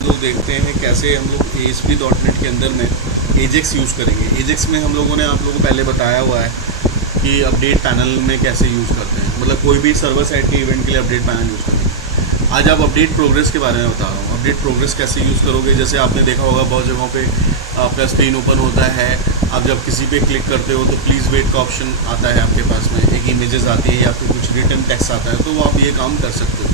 लोग देखते हैं कैसे हम लोग ASP.NET के अंदर में एजेक्स यूज़ करेंगे। एजेक्स में हम लोगों ने आप लोगों को पहले बताया हुआ है कि अपडेट पैनल में कैसे यूज़ करते हैं, मतलब कोई भी सर्वर साइड के इवेंट के लिए अपडेट पैनल यूज़ करेंगे। आज आप अपडेट प्रोग्रेस के बारे में बता रहा हूँ। अपडेट प्रोग्रेस कैसे यूज़ करोगे, जैसे आपने देखा होगा बहुत जगहों पे आपका स्क्रीन ओपन होता है, आप जब किसी पे क्लिक करते हो तो प्लीज़ वेट का ऑप्शन आता है आपके पास में, एक इमेजेस आती है या फिर कुछ रिटर्न टेक्स्ट आता है, तो वो आप ये काम कर सकते हो।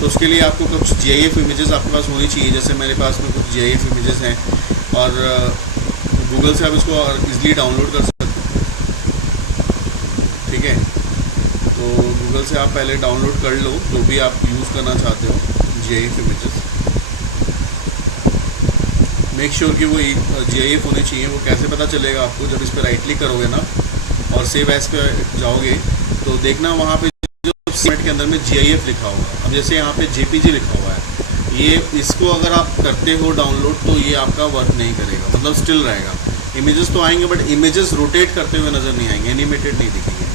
तो उसके लिए आपको कुछ GIF इमेजेस आपके पास होनी चाहिए। जैसे मेरे पास में कुछ GIF इमेजेस हैं और गूगल से आप इसको ईज़िली डाउनलोड कर सकते हो। ठीक है, तो गूगल से आप पहले डाउनलोड कर लो जो भी आप यूज़ करना चाहते हो GIF इमेजेस। मेक श्योर कि वो GIF होने चाहिए। वो कैसे पता चलेगा आपको, जब इस पर राइट क्लिक करोगे ना और सेव एज पे जाओगे तो देखना वहाँ पे जो सेट के अंदर में GIF लिखा होगा। अब जैसे यहाँ पे JPG लिखा हुआ है, ये इसको अगर आप करते हो डाउनलोड तो ये आपका वर्क नहीं करेगा, मतलब स्टिल रहेगा। इमेजेस तो आएंगे बट इमेजेस रोटेट करते हुए नज़र नहीं आएंगे, एनिमेटेड नहीं दिखेंगे।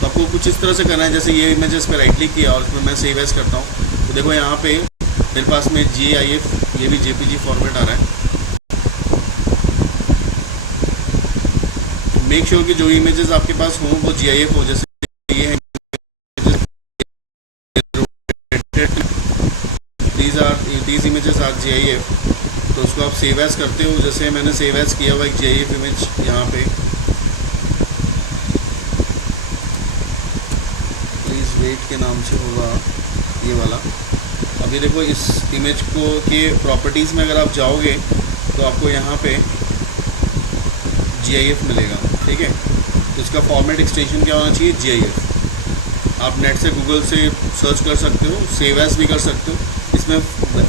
तो आपको कुछ इस तरह से करना है। जैसे ये इमेजेस पे राइट क्लिक किया और इसमें मैं सेव एज करता हूँ तो देखो यहाँ पे मेरे पास में GIF, ये भी JPG फॉर्मेट आ रहा है। मेक श्योर कि जो इमेजेस आपके पास हों वो GIF हो। जैसे ये है these images are GIF, तो उसको आप सेव एज करते हो। जैसे मैंने सेव एज किया हुआ एक GIF इमेज यहाँ पे, प्लीज़ वेट के नाम से होगा ये वाला। अभी देखो इस इमेज को के प्रॉपर्टीज़ में अगर आप जाओगे तो आपको यहाँ पे GIF मिलेगा। ठीक है, तो इसका फॉर्मेट एक्सटेंशन क्या होना चाहिए, GIF। आप नेट से गूगल से सर्च कर सकते हो, सेव एज भी कर सकते हो। इसमें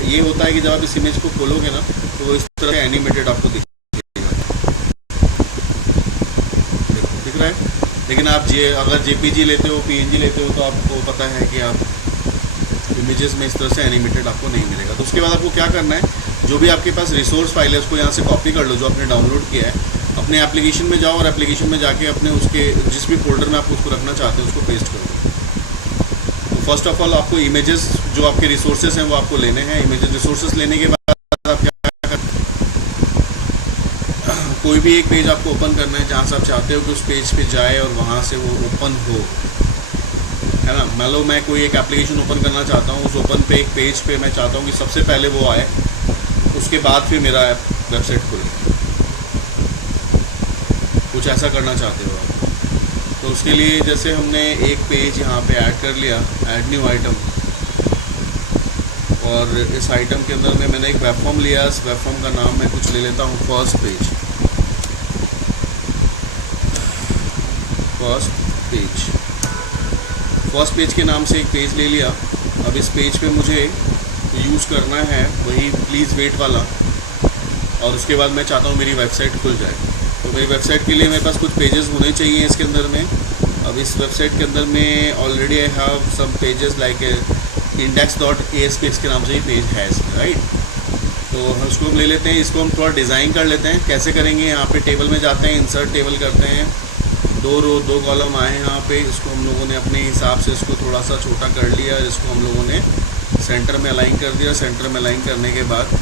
ये होता है कि जब आप इस इमेज को खोलोगे ना तो वो इस तरह से एनिमेटेड आपको दिखेगा, दिख रहा है। लेकिन आप अगर JPG लेते हो, PNG लेते हो तो आपको पता है कि आप इमेजेस में इस तरह से एनिमेटेड आपको नहीं मिलेगा। तो उसके बाद आपको क्या करना है, जो भी आपके पास रिसोर्स फाइल है उसको यहाँ से कॉपी कर लो, जो आपने डाउनलोड किया है। अपने एप्लीकेशन में जाओ और एप्लीकेशन में जाके अपने उसके जिस भी फोल्डर में आप उसको रखना चाहते हो उसको पेस्ट करो। तो फर्स्ट ऑफ ऑल आपको इमेजेस जो आपके रिसोर्सेज हैं वो आपको लेने हैं। इमेजेस रिसोर्सेज लेने के बाद आप क्या कर, कोई भी एक पेज आपको ओपन करना है जहाँ से आप चाहते हो कि उस पेज पे जाए और वहाँ से वो ओपन हो, है ना। मान लो मैं कोई एक एप्लीकेशन ओपन करना चाहता हूँ, उस ओपन पे एक पेज पे मैं चाहता हूँ कि सबसे पहले वो आए, उसके बाद फिर मेरा वेबसाइट खुले, कुछ ऐसा करना चाहते हो आप। तो उसके लिए जैसे हमने एक पेज यहाँ पे ऐड कर लिया, ऐड न्यू आइटम, और इस आइटम के अंदर में मैंने एक वेब फॉर्म लिया। इस वेब फॉर्म का नाम मैं कुछ ले लेता हूँ फर्स्ट पेज। फर्स्ट पेज के नाम से एक पेज ले लिया। अब इस पेज पे मुझे यूज़ करना है वही प्लीज़ वेट वाला, और उसके बाद मैं चाहता हूँ मेरी वेबसाइट खुल जाए। तो मेरी वेबसाइट के लिए मेरे पास कुछ पेजेस होने चाहिए इसके अंदर में। अब इस वेबसाइट के अंदर में already I have some pages like index.asp के नाम से ही पेज है इसमें, राइट। तो हम इसको ले लेते हैं, इसको हम थोड़ा डिज़ाइन कर लेते हैं। कैसे करेंगे, यहाँ पे टेबल में जाते हैं, इंसर्ट टेबल करते हैं, 2 रो 2 कॉलम आए यहाँ पे। इसको हम लोगों ने अपने हिसाब से इसको थोड़ा सा छोटा कर लिया, इसको हम लोगों ने सेंटर में अलाइन कर दिया। सेंटर में अलाइन करने के बाद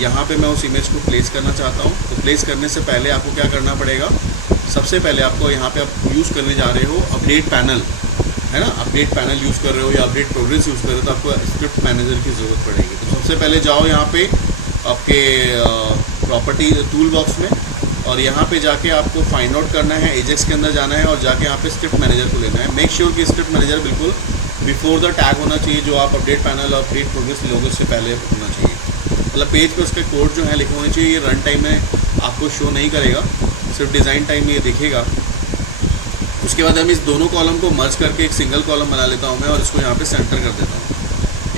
यहाँ पे मैं उस इमेज को प्लेस करना चाहता हूँ। तो प्लेस करने से पहले आपको क्या करना पड़ेगा, सबसे पहले आपको यहाँ पे आप यूज़ करने जा रहे हो अपडेट पैनल, है ना। अपडेट पैनल यूज़ कर रहे हो या अपडेट प्रोग्रेस यूज़ कर रहे हो तो आपको स्क्रिप्ट मैनेजर की ज़रूरत पड़ेगी। तो सबसे पहले जाओ यहाँ पे आपके प्रॉपर्टी टूल बॉक्स में, और यहाँ पे जाके आपको फाइंड आउट करना है, एजेक्स के अंदर जाना है और जाके यहाँ पे स्क्रिप्ट मैनेजर को लेना है। मेक श्योर कि स्क्रिप्ट मैनेजर बिल्कुल बिफोर द टैग होना चाहिए, जो आप अपडेट पैनल और अपडेट प्रोग्रेस लोगे उससे पहले होना चाहिए। मतलब पेज पे उसके कोड जो है लिखे होने चाहिए। ये रन टाइम में आपको शो नहीं करेगा, सिर्फ डिज़ाइन टाइम में ये दिखेगा। उसके बाद हम इस दोनों कॉलम को मर्ज करके एक सिंगल कॉलम बना लेता हूँ मैं, और इसको यहाँ पे सेंटर कर देता हूँ।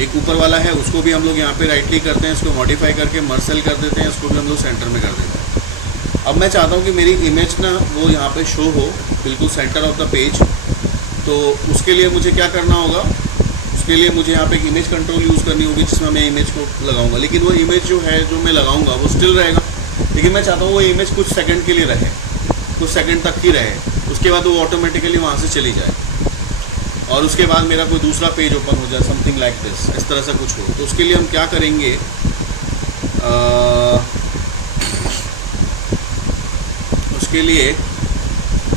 एक ऊपर वाला है उसको भी हम लोग यहाँ पे राइट क्लिक करते हैं, इसको मॉडिफाई करके मर्ज सेल कर देते हैं, इसको भी हम लोग सेंटर में कर देते हैं। अब मैं चाहता हूँ कि मेरी इमेज ना वो यहाँ पे शो हो बिल्कुल सेंटर ऑफ द पेज। तो उसके लिए मुझे क्या करना होगा, उसके लिए मुझे यहाँ पे एक इमेज कंट्रोल यूज़ करनी होगी जिसमें मैं इमेज को लगाऊंगा। लेकिन वो इमेज जो है जो मैं लगाऊंगा वो स्टिल रहेगा, लेकिन मैं चाहता हूँ वो इमेज कुछ सेकंड के लिए रहे, कुछ सेकंड तक ही रहे, उसके बाद वो ऑटोमेटिकली वहाँ से चली जाए और उसके बाद मेरा कोई दूसरा पेज ओपन हो जाए, समथिंग लाइक दिस, इस तरह से कुछ हो। तो उसके लिए हम क्या करेंगे, उसके लिए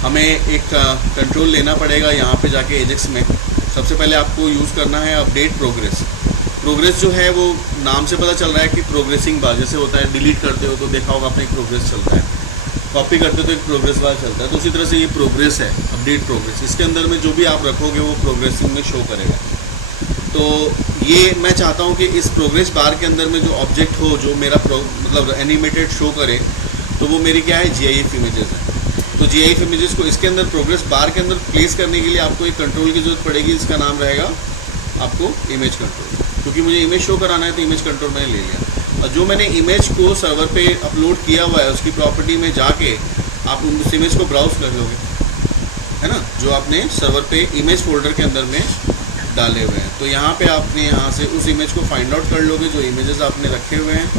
हमें एक कंट्रोल लेना पड़ेगा यहाँ पे जाके एजेक्स में। सबसे पहले आपको यूज़ करना है अपडेट प्रोग्रेस। प्रोग्रेस जो है वो नाम से पता चल रहा है कि प्रोग्रेसिंग बार, जैसे होता है डिलीट करते हो तो देखा होगा आपने एक प्रोग्रेस चलता है, कॉपी करते हो तो एक प्रोग्रेस बार चलता है, तो उसी तरह से ये प्रोग्रेस है, अपडेट प्रोग्रेस। इसके अंदर में जो भी आप रखोगे वो प्रोग्रेसिंग में शो करेगा। तो ये मैं चाहता हूँ कि इस प्रोग्रेस बार के अंदर में जो ऑब्जेक्ट हो, जो मेरा मतलब एनिमेटेड शो करे, तो वो मेरी क्या है, GIF इमेजेस है। तो GIF इमेजेस को इसके अंदर प्रोग्रेस बार के अंदर प्लेस करने के लिए आपको एक कंट्रोल की जरूरत पड़ेगी, इसका नाम रहेगा आपको इमेज कंट्रोल। क्योंकि मुझे इमेज शो कराना है तो इमेज कंट्रोल मैंने ले लिया। और जो मैंने इमेज को सर्वर पे अपलोड किया हुआ है उसकी प्रॉपर्टी में जाके आप उस इमेज को ब्राउज कर लोगे, है ना, जो आपने सर्वर पे इमेज फोल्डर के अंदर में डाले हुए हैं। तो यहाँ पे आपने यहाँ से उस इमेज को फाइंड आउट कर लोगे जो इमेजेस आपने रखे हुए हैं।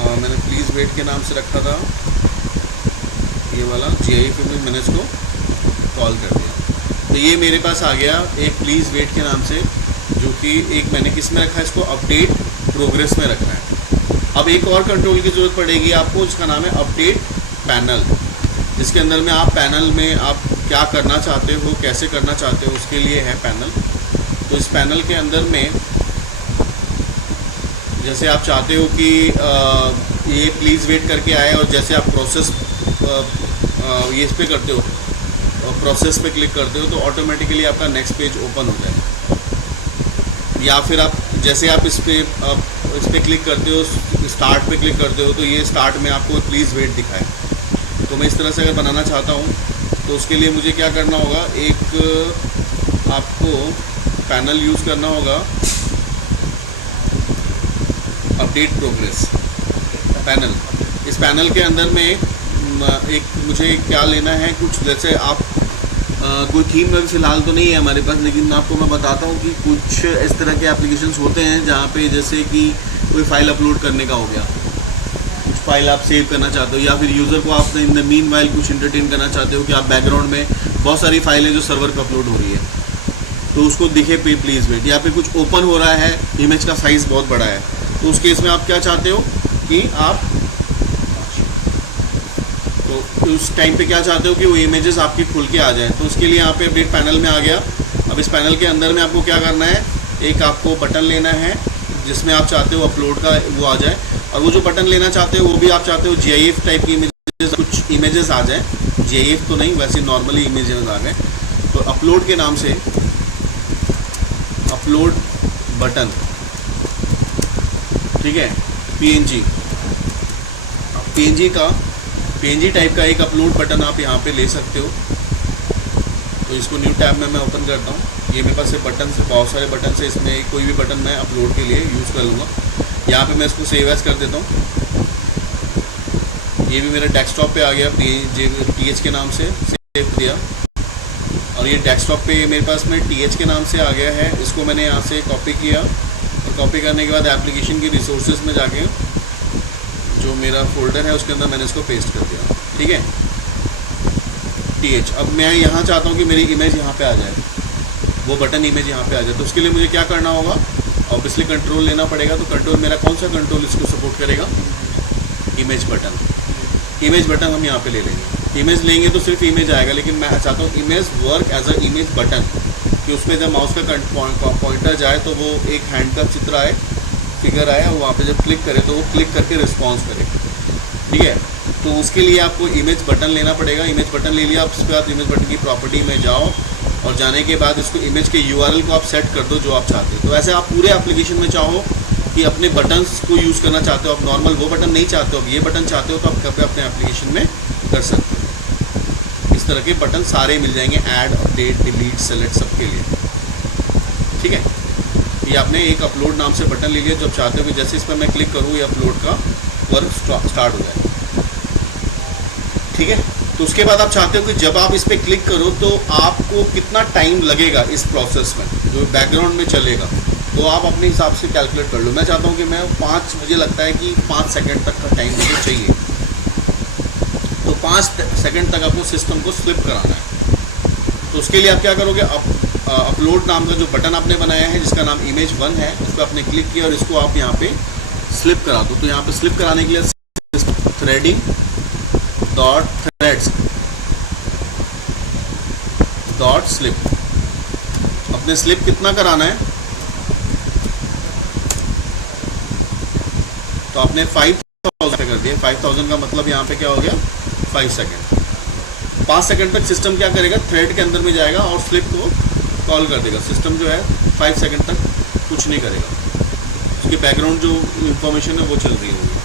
और मैंने प्लीज़ वेट के नाम से रखा था ये वाला GIF इमेज, मैंने इसको कॉल कर दिया। तो ये मेरे पास आ गया एक प्लीज़ वेट के नाम से, जो कि एक मैंने किस में रखा है, इसको अपडेट प्रोग्रेस में रखा है। अब एक और कंट्रोल की ज़रूरत पड़ेगी आपको, जिसका नाम है अपडेट पैनल, जिसके अंदर में आप पैनल में आप क्या करना चाहते हो, कैसे करना चाहते हो, उसके लिए है पैनल। तो इस पैनल के अंदर में जैसे आप चाहते हो कि ये प्लीज़ वेट करके आए, और जैसे आप प्रोसेस ये इस पर करते हो, प्रोसेस पे क्लिक करते हो, तो ऑटोमेटिकली आपका नेक्स्ट पेज ओपन हो जाएगा। या फिर आप जैसे आप इस पर क्लिक करते हो, स्टार्ट पे क्लिक करते हो, तो ये स्टार्ट में आपको प्लीज़ वेट दिखाए। तो मैं इस तरह से अगर बनाना चाहता हूँ तो उसके लिए मुझे क्या करना होगा, एक आपको पैनल यूज़ करना होगा, अपडेट प्रोग्रेस पैनल। इस पैनल के अंदर में एक मुझे क्या लेना है, कुछ जैसे आप कोई थीम में फ़िलहाल तो नहीं है हमारे पास, लेकिन आपको मैं बताता हूँ कि कुछ इस तरह के एप्लीकेशंस होते हैं जहाँ पे जैसे कि कोई फ़ाइल अपलोड करने का हो गया, कुछ फाइल आप सेव करना चाहते हो, या फिर यूज़र को आप इन द मीन वाइल कुछ इंटरटेन करना चाहते हो कि आप बैकग्राउंड में बहुत सारी फाइलें जो सर्वर पर अपलोड हो रही है तो उसको दिखे पे प्लीज़ वेट, या फिर कुछ ओपन हो रहा है, इमेज का साइज़ बहुत बड़ा है, तो उस केस में आप क्या चाहते हो कि आप तो उस टाइम पे क्या चाहते हो कि वो इमेजेस आपकी खुल के आ जाएं। तो उसके लिए यहाँ पे अपडेट पैनल में आ गया। अब इस पैनल के अंदर में आपको क्या करना है, एक आपको बटन लेना है जिसमें आप चाहते हो अपलोड का वो आ जाए, और वो जो बटन लेना चाहते हो वो भी आप चाहते हो GIF टाइप की इमेजेस, कुछ इमेजेस आ जाए, GIF तो नहीं, वैसे नॉर्मली इमेजेस आ गए। तो अपलोड के नाम से अपलोड बटन, ठीक है, PNG टाइप का एक अपलोड बटन आप यहाँ पे ले सकते हो। तो इसको न्यू टैब में मैं ओपन करता हूँ। ये मेरे पास बटन से बहुत सारे बटन से, इसमें कोई भी बटन मैं अपलोड के लिए यूज़ कर लूँगा। यहाँ पे मैं इसको सेव एज कर देता हूँ। ये भी मेरे डेस्कटॉप पे आ गया, TH के नाम से सेव दिया, और ये डेस्कटॉप पे मेरे पास में TH के नाम से आ गया है। इसको मैंने यहाँ से कॉपी किया, और कॉपी करने के बाद एप्लीकेशन की रिसोर्सेज में जाके जो मेरा फोल्डर है उसके अंदर मैंने इसको पेस्ट कर दिया, ठीक है, TH। अब मैं यहाँ चाहता हूँ कि मेरी इमेज यहाँ पे आ जाए, वो बटन इमेज यहाँ पे आ जाए। तो उसके लिए मुझे क्या करना होगा, ऑब्वियसली कंट्रोल लेना पड़ेगा। तो कंट्रोल मेरा कौन सा कंट्रोल इसको सपोर्ट करेगा, इमेज बटन। इमेज बटन हम यहाँ पे ले लेंगे। इमेज लेंगे तो सिर्फ इमेज आएगा, लेकिन मैं चाहता हूँ image work as a image button, कि उसमें जब माउस का पॉइंटर जाए तो वो एक हैंड का चित्र आए, फिगर आए, और वहाँ पे जब क्लिक करे तो वो क्लिक करके रिस्पॉन्स करे, ठीक है। तो उसके लिए आपको इमेज बटन लेना पड़ेगा। इमेज बटन ले लिया, आप उसके बाद इमेज बटन की प्रॉपर्टी में जाओ, और जाने के बाद इसको इमेज के URL को आप सेट कर दो जो आप चाहते हो। तो ऐसे आप पूरे एप्लीकेशन में चाहो कि अपने बटन्स को यूज़ करना चाहते हो, आप नॉर्मल वो बटन नहीं चाहते हो, अब ये बटन चाहते हो, तो आप कभी अपने एप्लीकेशन में कर सकते हो। इस तरह के बटन सारे मिल जाएंगे, ऐड, अपडेट, डिलीट, सेलेक्ट, सबके लिए, ठीक है। ये आपने एक अपलोड नाम से बटन ले लिया, जब चाहते हो कि जैसे इस पर मैं क्लिक करूँ ये अपलोड का वर्क स्टार्ट हो जाए, ठीक है। तो उसके बाद आप चाहते हो कि जब आप इस पर क्लिक करो तो आपको कितना टाइम लगेगा इस प्रोसेस में, जो बैकग्राउंड में चलेगा, तो आप अपने हिसाब से कैलकुलेट कर लो। मैं चाहता हूँ कि मुझे लगता है कि 5 सेकंड तक का टाइम मुझे चाहिए, तो 5 सेकंड तक आपको सिस्टम को स्लिप कराना है। तो उसके लिए आप क्या करोगे, अपलोड नाम का जो बटन आपने बनाया है जिसका नाम इमेज 1 है, उस पर आपने क्लिक किया और इसको आप यहाँ पे स्लिप करा दो। तो यहाँ पे स्लिप कराने के लिए threading dot threads dot slip. अपने स्लिप कितना कराना है, तो आपने 5000 कर दिया। 5000 का मतलब यहाँ पे क्या हो गया, 5 सेकेंड। 5 सेकेंड तक सिस्टम क्या करेगा, थ्रेड के अंदर में जाएगा और स्लिप को कॉल कर देगा। सिस्टम जो है 5 सेकेंड तक कुछ नहीं करेगा, उसकी बैकग्राउंड जो इंफॉर्मेशन है वो चल रही होगी,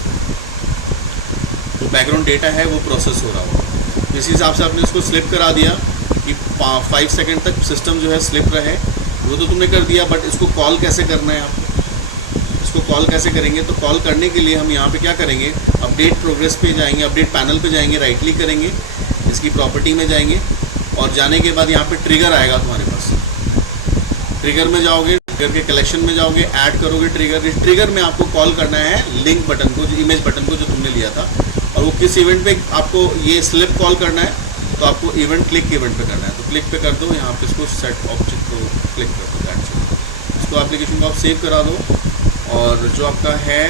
जो बैकग्राउंड डेटा है वो प्रोसेस हो रहा होगा। इसी हिसाब से आपने इसको स्लिप करा दिया कि 5 सेकेंड तक सिस्टम जो है स्लिप रहे, वो तो तुमने कर दिया। बट इसको कॉल कैसे करना है आपको, इसको कॉल कैसे करेंगे, तो कॉल करने के लिए हम यहाँ पे क्या करेंगे, अपडेट प्रोग्रेस पे जाएंगे, अपडेट पैनल पे जाएंगे, राइट क्लिक करेंगे, इसकी प्रॉपर्टी में जाएंगे और जाने के बाद यहाँ पे ट्रिगर आएगा तुम्हारे पास। ट्रिगर में जाओगे, ट्रिगर के कलेक्शन में जाओगे, ऐड करोगे ट्रिगर। इस ट्रिगर में आपको कॉल करना है लिंक बटन को, जो इमेज बटन को जो तुमने लिया था, और वो किस इवेंट पे आपको ये स्लिप कॉल करना है, तो आपको इवेंट क्लिक इवेंट पे करना है। तो क्लिक पे कर दो, यहाँ पे इसको सेट ऑब्जेक्ट को क्लिक कर दो, दैट्स। इसको एप्लीकेशन को आप सेव करा दो और जो आपका है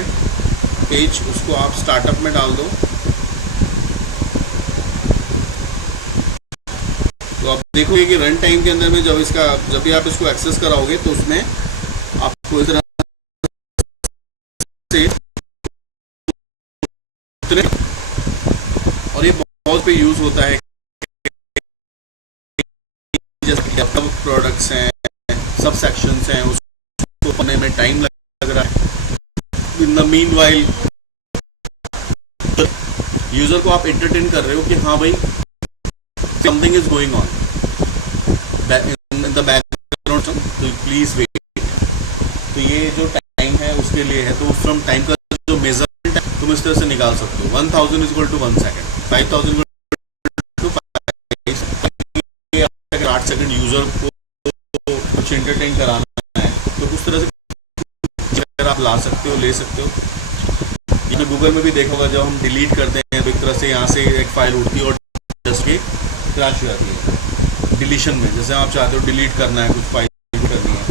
पेज उसको आप स्टार्टअप में डाल दो। तो आप देखोगे कि रन टाइम के अंदर में जब भी आप इसको एक्सेस कराओगे तो उसमें आपको इस तरह से, और ये बहुत पे यूज होता है, जैसे प्रोडक्ट्स हैं, सब सेक्शंस हैं, उसको पढ़ने में टाइम लग रहा है। इन द मीनवाइल यूजर को आप एंटरटेन कर रहे हो कि हाँ भाई something is going on in the background, तो प्लीज वेट। तो ये जो टाइम है उसके लिए है, तो फ्रॉम टाइम का जो मेजरमेंट है तुम इस तरह से निकाल सकते हो। 1000 is equal to 1 second, 5000 to 8 second user को कुछ एंटरटेन कराना है, तो उस तरह से आप ला सकते हो, ले सकते हो। ये गूगल में भी देखा होगा, जब हम डिलीट करते हैं तो एक तरह से यहाँ से एक फाइल उठती है और जस्ट के क्रैश हो जाती है। डिलीशन में जैसे आप चाहते हो डिलीट करना है, कुछ फाइल करनी है,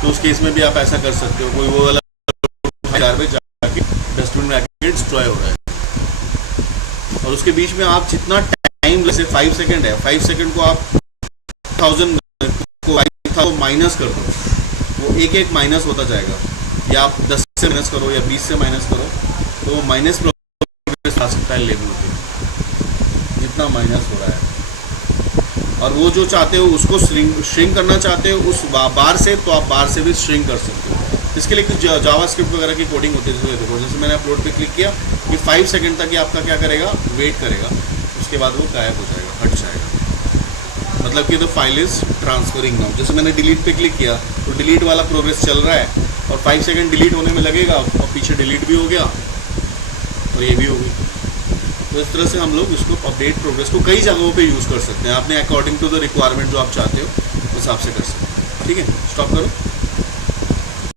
तो उस केस में भी आप ऐसा कर सकते हो। कोई वो वाला पे जाके डस्टबिन में आके डिस्ट्रॉय हो रहा है, और उसके बीच में आप जितना टाइम, जैसे 5 सेकेंड है, 5 सेकेंड को आप 1000 को माइनस कर दो, वो एक एक माइनस होता जाएगा, या आप 10 से माइनस करो या 20 से माइनस करो, तो वो माइनस प्रोग्रेस आ सकता है लेवल पे, जितना माइनस हो रहा है। और वो जो चाहते हो उसको श्रिंक करना चाहते हो उस बार से, तो आप बार से भी श्रिंक कर सकते हो। इसके लिए कुछ जावास्क्रिप्ट वगैरह की कोडिंग होती है। देखो जैसे मैंने अपलोड पे क्लिक किया कि 5 सेकेंड तक ये आपका क्या करेगा, वेट करेगा, उसके बाद वो गायब हो जाएगा, हट जाएगा, मतलब कि the file is transferring now. जैसे मैंने डिलीट पे क्लिक किया तो डिलीट वाला प्रोग्रेस चल रहा है, और 5 सेकेंड डिलीट होने में लगेगा, और पीछे डिलीट भी हो गया और ये भी हो गई। तो इस तरह से हम लोग इसको अपडेट प्रोग्रेस को कई जगहों पे यूज़ कर सकते हैं, आपने अकॉर्डिंग टू द रिक्वायरमेंट जो आप चाहते हो उस हिसाब से कर सकते हैं। ठीक है, स्टॉप करो।